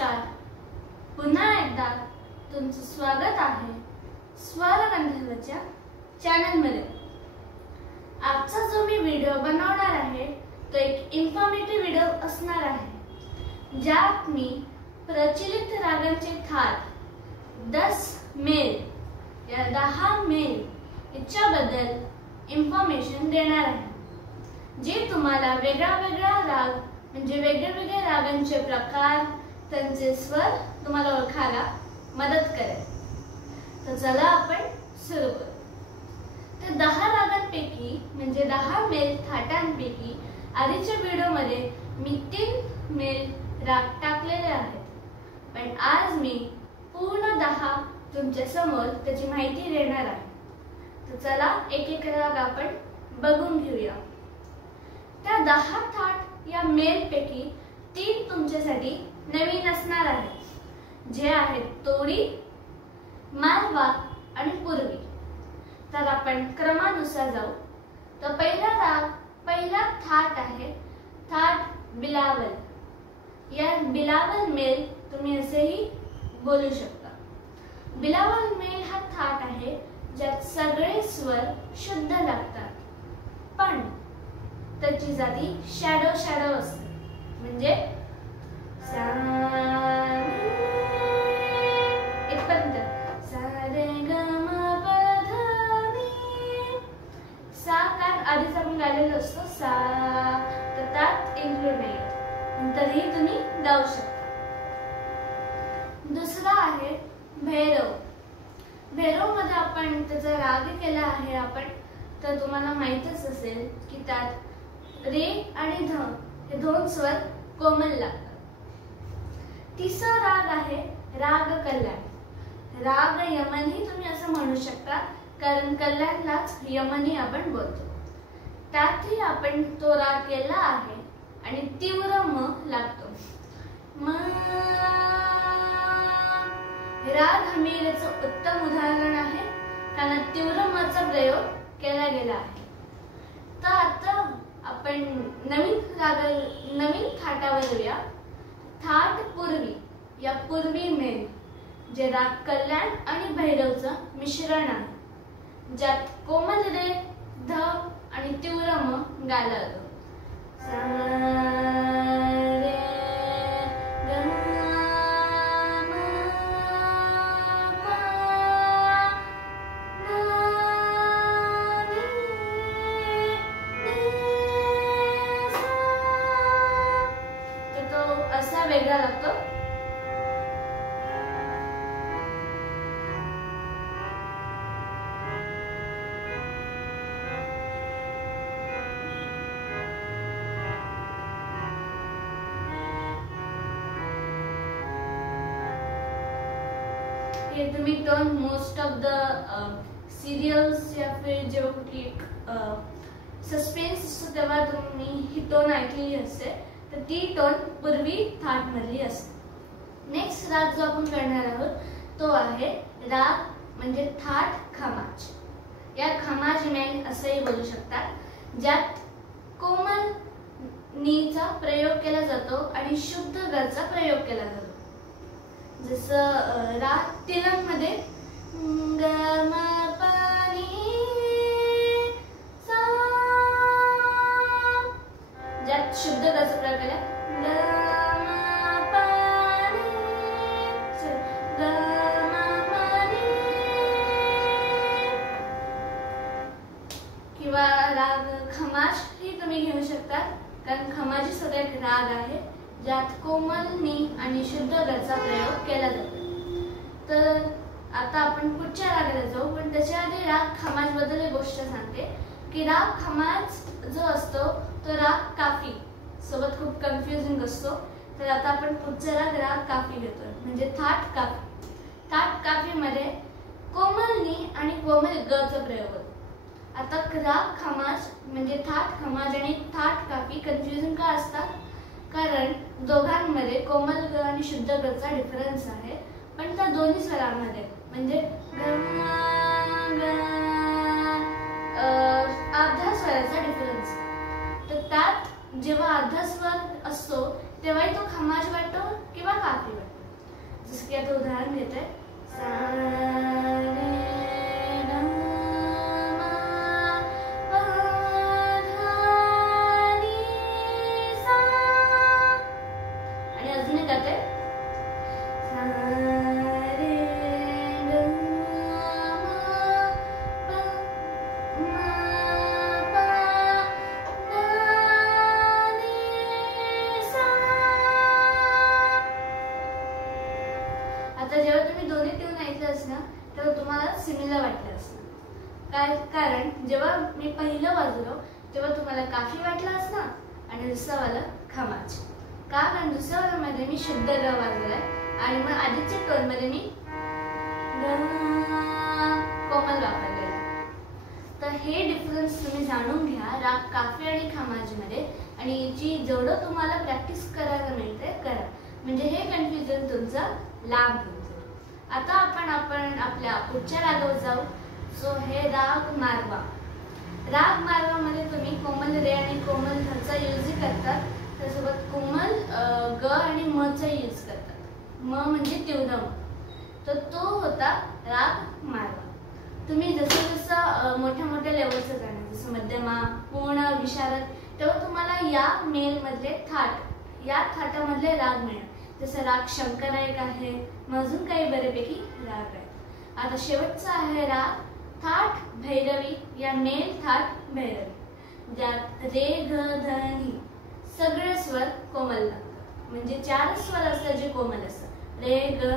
नमस्कार. पुन्हा एकदा तुमचं स्वागत आहे स्वर गंधर्वच्या चॅनलमध्ये. आजचा जो मी व्हिडिओ बनवणार आहे तो एक इन्फॉर्मेटिव्ह व्हिडिओ असणार आहे, ज्यात मी प्रचलित रागांचे थाट 10 मेल या 10 मेल याच्याबद्दल इन्फॉर्मेशन देणार आहे, जे तुम्हाला वेगळा राग म्हणजे वेगवेगळ्या रागांचे प्रकार, त्यांचे स्वर तुम्हाला ओळखायला मदत करेल. तर चला आपण सुरू करू. तर 10 रागांपैकी म्हणजे 10 मेल थाटांपैकी आधीच्या व्हिडिओमध्ये मी 3 मेल राग टाकलेले आहेत, पण आज मी पूर्ण 10 तुमच्या समोर त्याची माहिती देणार आहे. तर चला एक राग आपण बघून घेऊया. त्या 10 थाट या मेल पैकी 3 तुमच्यासाठी नवीन असणार आहेत, जे आहेत तोडी, मालवा आणि पूर्वी. तर आपण क्रमानुसार जाऊ. तर पहिला थाट आहे थाट बिलावल. या बिलावल मेल तुम्ही असेही बोलू शकता. बिलावल मेल हा थाट आहे ज्यात सगळे स्वर शुद्ध लागतात, पण त्याची जाती शॅडो असते. म्हणजे इथपर्यंत सा रे ग म प ध नी. सा कान आधीच आपण गायलेलो असतो सा, तर त्यात इन्क्लूड नाही, तरीही तुम्ही गाऊ शकता. दुसरा आहे भैरव. भैरव मध्ये आपण त्याचा राग केला आहे आपण, तर तुम्हाला माहीतच असेल की त्यात रे आणि ध हे 2 स्वर कोमल लागतात. तिसरा राग आहे राग कल्याण. राग यमनही तुम्ही असं म्हणू शकता, कारण कल्याणलाच यमनी आपण बोलतो. त्यातही आपण तो राग केला आहे आणि तीव्र म लागतो. म राग हमीरचं उत्तम उदाहरण आहे, कारण तीव्र मचा प्रयोग केला गेला आहे. तर आता आपण नवीन थाटावर येऊया. थाट पूर्वी या पूर्वी मेल, जे राग कल्याण आणि भैरवचं मिश्रण आहे, ज्यात कोमल रे, ध आणि तीव्र म गायला जातो. असा वेगळा लागतो. हे तुम्ही tone most of the serials या फिर जेव्हा कुठली सस्पेन्स असतो तेव्हा तुम्ही ही टोन ऐकलेली असते. तर ती टोन पूर्वी थाट मधली असते. नेक्स्ट राग जो आपण करणार आहोत तो आहे राग म्हणजे थाट खमाज. या खमाज मेल असंही बोलू शकतात, ज्यात कोमल नीचा प्रयोग केला जातो आणि शुद्ध गचा प्रयोग केला जातो. जसं राग तिलक मध्ये ग म प नी सा, ज्यात शुद्ध गचा प्रयोग केला ग म प नी ग म नी. किंवा राग खमाज ही तुम्ही घेऊ शकता, कारण खमाजी सुद्धा एक राग आहे ज्यात कोमल नी आणि शुद्ध गचा प्रयोग केला जातो. तर आता आपण पुढच्या रागाला जाऊ, पण त्याच्या आधी राग खमाज बद्दल एक गोष्ट सांगते की राग खमाज जो असतो तो राग काफी सोबत खूप कन्फ्युजिंग असतो. तर आता आपण पुढचा राग काफी घेतोय, म्हणजे थाट काफी. थाट काफी मध्ये कोमल नी आणि कोमल गचा प्रयोग होतो. आता राग खमाज म्हणजे थाट खमाज आणि थाट काफी कन्फ्युजिंग का असतात, कारण दोघांमध्ये कोमल ग आणि शुद्ध गचा डिफरन्स आहे, पण त्या दोन्ही स्वरांमध्ये म्हणजे अर्धा स्वराचा डिफरन्स. तर त्यात जेव्हा अर्धा स्वर असतो तेव्हाही तो खमाज वाटतो किंवा काफी वाटतो. जसं की आता उदाहरण घेतोय, सा रे ग मा पा धा नी सा. आणि अजून एक गाते, सा रे ग मा पा मा पा धा नी सा. आता जेव्हा तुम्ही दोन्ही ट्यून ऐकलं असणार तेव्हा तुम्हाला सिमिलर वाटलं असणार. काय कारण जेव्हा मी पहिलं वाजवलं तेव्हा तुम्हाला काफी वाटलं असणार आणि दुसरं वाला खमाज. का? कारण दुसऱ्या वाल्यामध्ये मी शुद्ध र वाजवलाय आणि मग आधीच्या टोन मध्ये मी कोमल वापरलेला. तर हे डिफरन्स तुम्ही जाणून घ्या राग काफी आणि खमाज मध्ये, आणि याची जेवढं तुम्हाला प्रॅक्टिस करायला मिळते करा, म्हणजे हे कन्फ्युजन तुमचा लांब होईल. आता आपण आपल्या पुढच्या रागावर जाऊ. सो हे राग मारवा. राग मारवा मध्ये तुम्ही कोमल रे आणि कोमल ध चा यूज करतात, त्यासोबत कोमल ग आणि म चा यूज करतात. म म्हणजे तीव्र, तर तो होता राग मारवा. तुम्ही जसं जसं मोठ्या मोठ्या लेवलचं जाणार, जसं मध्यमा, पूर्ण, विशारद, तेव्हा तुम्हाला या मेल मधले थाट, या थाटामधले राग मिळणार. जसं राग शंकर एक आहे, अजून काही बऱ्यापैकी राग आहेत. आता शेवटचा आहे राग थाट भैरवी या मेल थाट भैरवी, ज्यात रे ग ध नी सगळे स्वर कोमल लागतात. म्हणजे 4 स्वर असतात जे कोमल असतात, रे ग